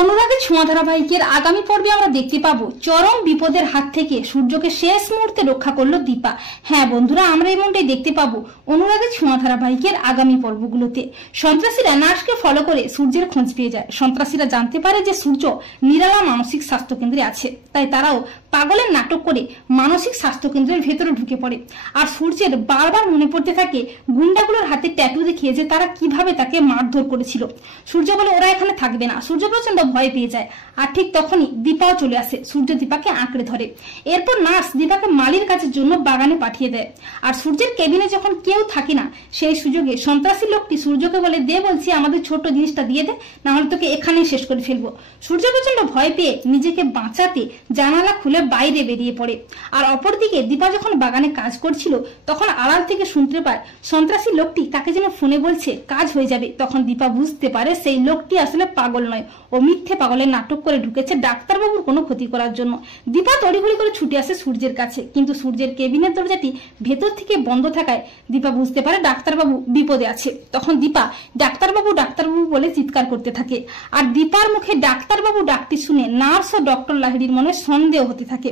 অনুরাগের ছোঁয়া ধারাবাহিকের আগামী পর্বে আমরা দেখতে পাবো চরম বিপদের হাত থেকে সূর্যকে শেষ মুহূর্তে রক্ষা করলো দীপা। হ্যাঁ বন্ধুরা, আমরা এমনটাই দেখতে পাবো অনুরাগের ছোঁয়া ধারাবাহিকের আগামী পর্বগুলোতে। সন্ত্রাসীরা নার্সকে ফলো করে সূর্যের খোঁজ পেয়ে যায়। সন্ত্রাসীরা জানতে পারে যে সূর্য নিরালা মানসিক স্বাস্থ্য কেন্দ্রে আছে, তাই তারাও পাগলের নাটক করে মানসিক স্বাস্থ্য কেন্দ্রের ভেতরে ঢুকে পড়ে। আর সূর্যের বারবার মনে পড়তে থাকে গুন্ডাগুলোর হাতে ট্যাটু দেখিয়ে যে তারা কিভাবে তাকে মারধর করেছিল। সূর্য বলে ওরা এখানে থাকবে না। সূর্য প্রচন্ড ভয় পেয়ে যায়। আর ঠিক তখনই দীপাও চলে আসে। সূর্য দীপাকে আঁকড়ে ধরে। এরপর নার্স দীপাকে মালির কাজের জন্য বাগানে পাঠিয়ে দেয়। আর সূর্যের কেবিনে যখন কেউ থাকে না, সেই সুযোগে সন্ত্রাসী লোকটি সূর্যকে বলে, দে বলছি আমাদের ছোট্ট জিনিসটা দিয়ে দে, না হলে তোকে এখানেই শেষ করে ফেলবো। সূর্য প্রচন্ড ভয় পেয়ে নিজেকে বাঁচাতে জানালা খুলে বাইরে বেরিয়ে পড়ে। আর অপরদিকে দীপা যখন বাগানে কাজ করছিল, তখন আড়াল থেকে শুনতে পায় সন্ত্রাসী লোকটি তাকে যেন ফোনে বলছে কাজ হয়ে যাবে। তখন দীপা বুঝতে পারে সেই লোকটি আসলে পাগল নয়, ও মিথ্যে পাগলের নাটক করে ঢুকেছে ডাক্তারবাবুর কোনো ক্ষতি করার জন্য। দীপা তড়িঘড়ি করে ছুটে আসে সূর্যের কাছে, কিন্তু সূর্যের কেবিনের দরজাটি ভেতর থেকে বন্ধ থাকায় দীপা বুঝতে পারে ডাক্তারবাবু বিপদে আছে। তখন দীপা ডাক্তারবাবু ডাক্তারবাবু বলে চিৎকার করতে থাকে। আর দীপার মুখে ডাক্তারবাবু ডাকটি শুনে নার্স ও ডক্টর লাহিড়ির মনে সন্দেহ হতে থাকে।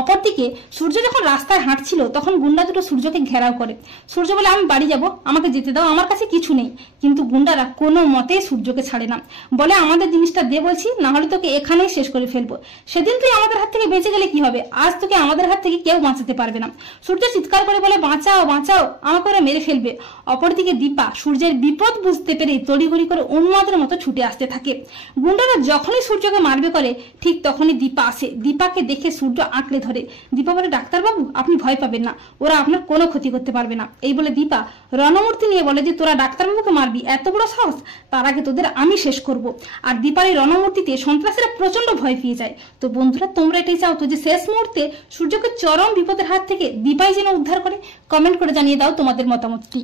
অপরদিকে সূর্য যখন রাস্তায় হাঁটছিল, তখন গুন্ডা দুটো সূর্যকে ঘেরাও করে। সূর্য বলে, আমি বাড়ি যাব, আমাকে যেতে দাও, আমার কাছে কিছু নেই। কিন্তু গুন্ডারা কোনো মতেই সূর্যকে ছাড়ে না। বলে, আমাদের জিনিসটা দে বলছি, না হলে তোকে এখানেই শেষ করে ফেলবো। সেদিন তুই আমাদের হাত থেকে বেঁচে গেলে কি হবে? আজ তোকে আমাদের হাত থেকে কেউ বাঁচাতে পারবে না। সূর্য চিৎকার করে বলে, বাঁচাও বাঁচাও, আমাকে ওরা মেরে ফেলবে। অপরদিকে দীপা সূর্যের বিপদ বুঝতে পেরে তড়িঘড়ি করে উন্মাদের মতো ছুটে আসতে থাকে। গুন্ডারা যখনই সূর্যকে মারবে করে, ঠিক তখনই দীপা আসে। দীপাকে দেখে সূর্য আঁকড়ে ধরে। দীপা বলে, ডাক্তারবাবু আপনি ভয় পাবেন না, ওরা আপনার কোনো ক্ষতি করতে পারবে না। এই বলে দীপা রণমূর্তি নিয়ে বলে যে, তোরা ডাক্তারবাবুকে মারবি, এত বড় সাহস? তার আগে তোদের আমি শেষ করব। আর দীপার এই রণমূর্তিতে সন্ত্রাসীরা প্রচন্ড ভয় পেয়ে যায়। তো বন্ধুরা, তোমরা এটাই চাও তো যে শেষ মুহূর্তে সূর্যকে চরম বিপদের হাত থেকে দীপাই যেন উদ্ধার করে? কমেন্ট করে জানিয়ে দাও তোমাদের মতামতটি।